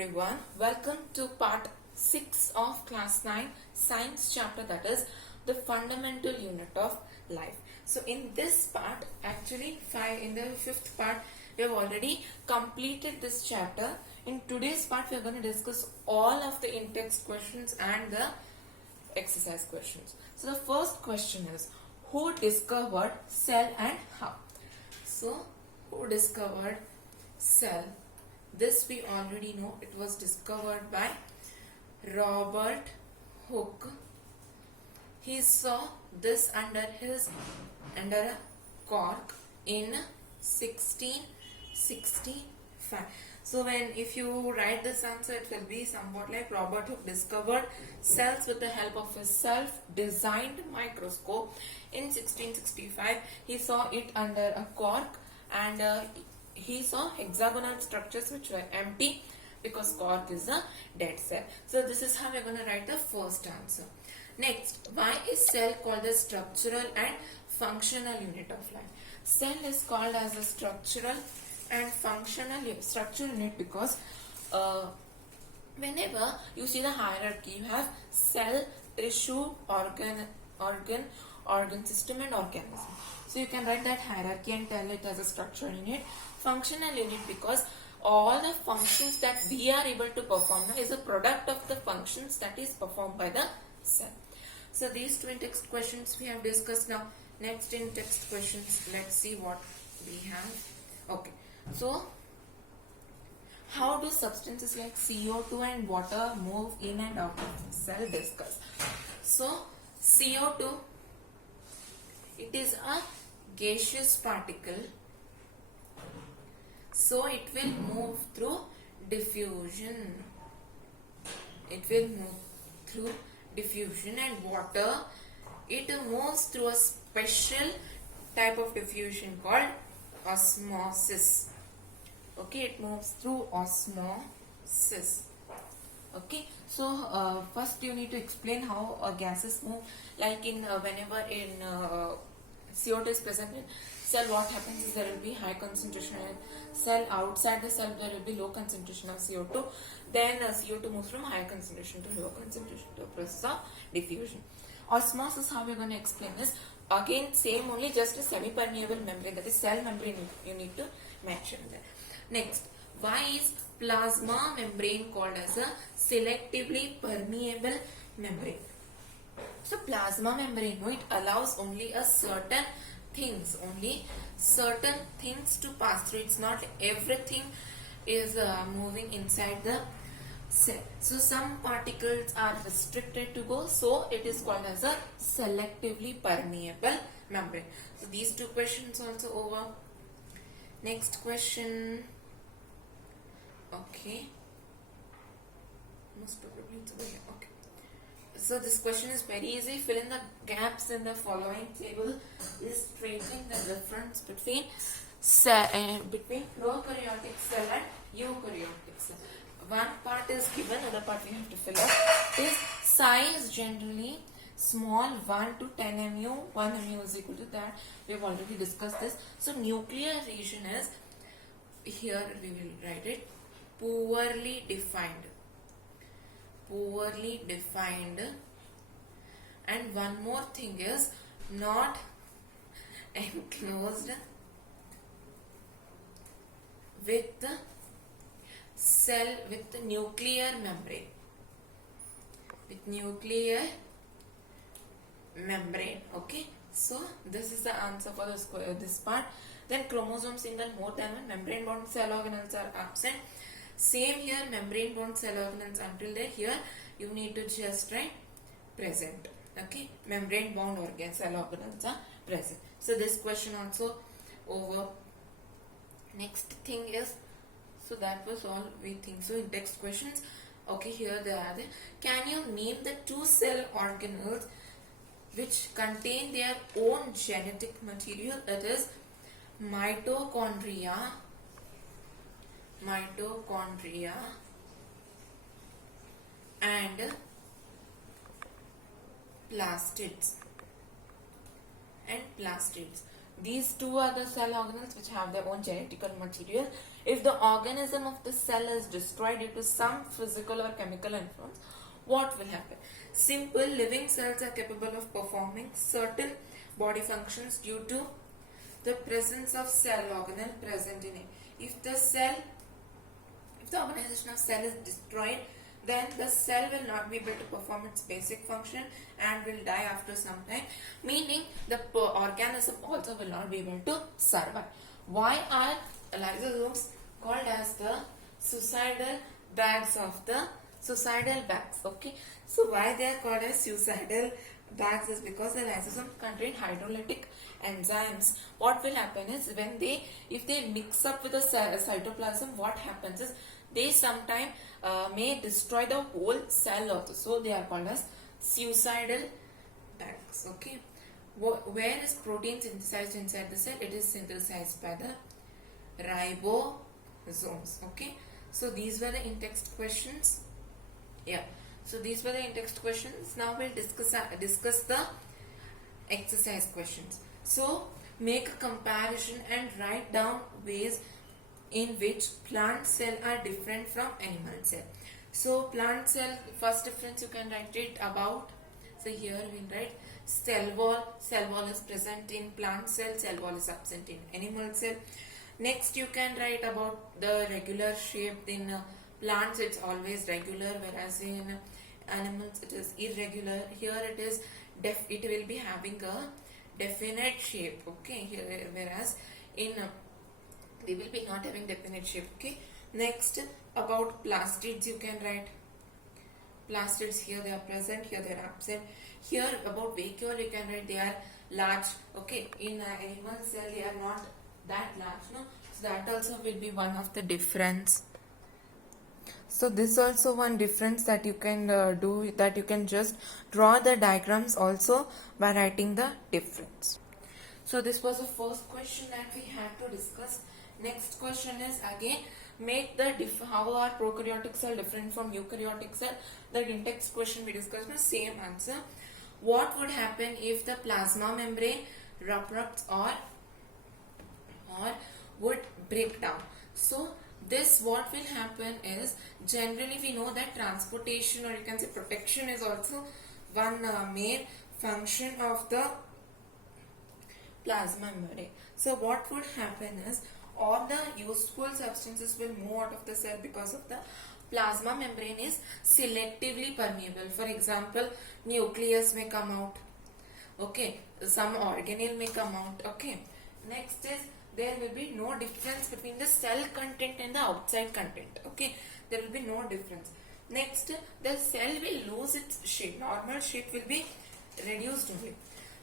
everyone, welcome to part 6 of class 9 science chapter, that is the fundamental unit of life. So in this part, actually in the 5th part, we have already completed this chapter. In today's part, we are going to discuss all of the in-text questions and the exercise questions. So the first question is, who discovered cell and how? So who discovered cell? This we already know. It was discovered by Robert Hooke. He saw this under a cork in 1665. So if you write this answer, it will be somewhat like Robert Hooke discovered cells with the help of his self-designed microscope in 1665. He saw it under a cork, and he saw hexagonal structures which were empty because cork is a dead cell. So this is how we are going to write the first answer. Next, why is cell called the structural and functional unit of life? Cell is called as a structural and functional unit because whenever you see the hierarchy, you have cell, tissue, organ system and organism. So you can write that hierarchy and tell it as a structural unit. Functional unit because all the functions that we are able to perform is a product of the functions that is performed by the cell. So these two in-text questions we have discussed. Now next in-text questions, let's see what we have. Okay, so how do substances like CO2 and water move in and out of the cell? Discuss. So CO2, it is a gaseous particle, so it will move through diffusion. And water, it moves through a special type of diffusion called osmosis. Okay, it moves through osmosis. Okay, so first you need to explain how gases move. Like whenever CO2 is present in cell, what happens is there will be high concentration in cell. Outside the cell there will be low concentration of CO2. Then CO2 moves from high concentration to low concentration to a process of diffusion. Osmosis, how we are going to explain this? Again same, only just a semi-permeable membrane, that is cell membrane you need to mention there. Next, why is plasma membrane called as a selectively permeable membrane? So plasma membrane, it allows only certain things to pass through. It's not everything is moving inside the cell. So some particles are restricted to go, so it is called as a selectively permeable membrane. So these two questions also over. Next question. Okay. Most probably it's over here. Okay. So this question is very easy. Fill in the gaps in the following table, illustrating the difference between prokaryotic cell and eukaryotic cell. One part is given, other part we have to fill up. Is size generally small, 1 to 10 mu, 1 mu is equal to that. We have already discussed this. So nuclear region is, here we will write it, poorly defined. And one more thing is not enclosed with the cell with the nuclear membrane. Okay, so this is the answer for this part. Then chromosomes in the more than one membrane bound cell organelles are absent. Same here, membrane bound cell organelles until there. Here you need to just write present. Okay, membrane bound cell organelles are present. So this question also over. Next thing is, so that was all we think. So in text questions, okay, here they are there. Can you name the two cell organelles which contain their own genetic material? That is mitochondria and plastids. These two are the cell organelles which have their own genetical material. If the organism of the cell is destroyed due to some physical or chemical influence, what will happen? Simple living cells are capable of performing certain body functions due to the presence of cell organelle present in it. If the organization of cell is destroyed, then the cell will not be able to perform its basic function and will die after some time, meaning the organism also will not be able to survive. Why are lysosomes called as the suicidal bags of the suicidal bags? Okay, so why they are called as suicidal bags is because the lysosomes contain hydrolytic enzymes. What will happen is if they mix up with the cytoplasm, what happens is they sometimes may destroy the whole cell also. So they are called as suicidal bags. Okay, where is protein synthesized inside the cell? It is synthesized by the ribosomes. Okay, so these were the in-text questions. Yeah, so these were the in-text questions. Now we'll discuss the exercise questions. So make a comparison and write down ways in which plant cell are different from animal cell. So plant cell, first difference you can write it about. So here we'll write cell wall. Cell wall is present in plant cell. Cell wall is absent in animal cell. Next you can write about the regular shape. In plants it's always regular, whereas in animals it is irregular. Here it is it will be having a definite shape. Okay, here, whereas in they will be not having definite shape. Okay, next about plastids you can write plastids. Here they are present, here they are absent. Here about vacuole you can write they are large. Okay, in animal cell they are not that large, no, so that also will be one of the difference. So this is also one difference that you can do, that you can just draw the diagrams also by writing the difference. So this was the first question that we had to discuss. Next question is again make the how are prokaryotic cell different from eukaryotic cell. That in-text question we discussed the same answer. What would happen if the plasma membrane ruptures or would break down? So this what will happen is, generally we know that transportation, or you can say protection, is also one main function of the plasma membrane. So what would happen is all the useful substances will move out of the cell because of the plasma membrane is selectively permeable. For example, nucleus may come out. Okay, some organelle may come out. Okay, next is there will be no difference between the cell content and the outside content. Okay, there will be no difference. Next, the cell will lose its shape. Normal shape will be reduced only.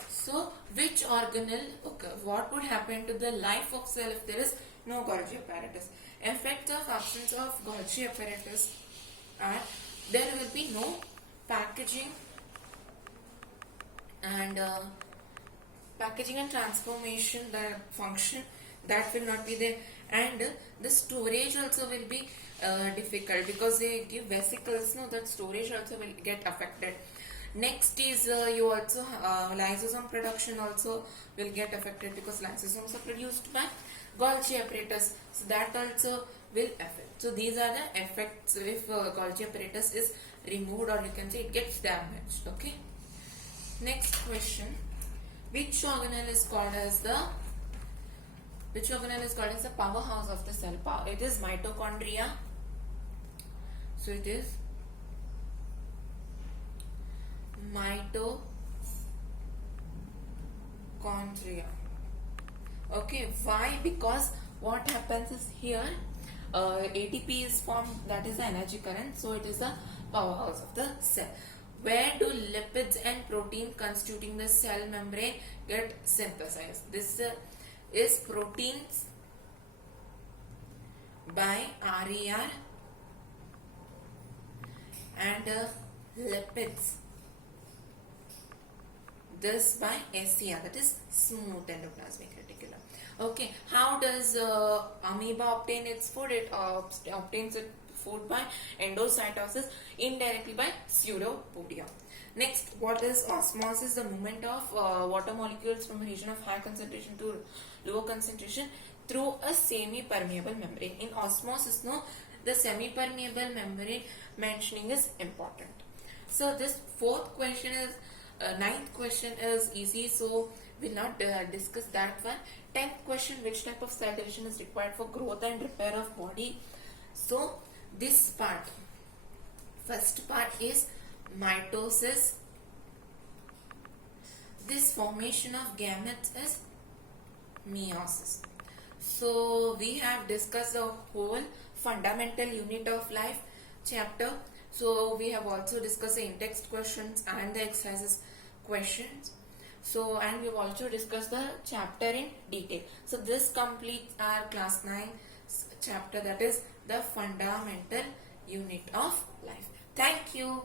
So, which organelle, okay, what would happen to the life of cell if there is no Golgi apparatus? Effect of absence of Golgi apparatus are there will be no packaging and transformation, the function that will not be there, and the storage also will be difficult because they give vesicles. No, that storage also will get affected. Next is you also lysosome production also will get affected because lysosomes are produced by Golgi apparatus. So that also will affect. So these are the effects if Golgi apparatus is removed, or you can say it gets damaged. Okay. Next question: which organelle is called as the powerhouse of the cell? It is mitochondria. So it is mitochondria. Okay, why? Because what happens is here ATP is formed, that is the energy current, so it is the powerhouse of the cell. Where do lipids and protein constituting the cell membrane get synthesized? This is proteins by RER and lipids this by SCR, that is smooth endoplasmic reticulum. Okay, how does amoeba obtain its food? It obtains its food by endocytosis, indirectly by pseudopodia. Next, what is osmosis? The movement of water molecules from a region of high concentration to lower concentration through a semi-permeable membrane. In osmosis, no, the semi-permeable membrane mentioning is important. So this ninth question is easy, so we'll not discuss that one. 10th question, which type of cell division is required for growth and repair of body? So this part, first part is mitosis. This formation of gametes is meiosis. So we have discussed the whole fundamental unit of life chapter. So we have also discussed the in-text questions and the exercises questions. So, and we have also discussed the chapter in detail. So this completes our class 9 chapter, that is the fundamental unit of life. Thank you.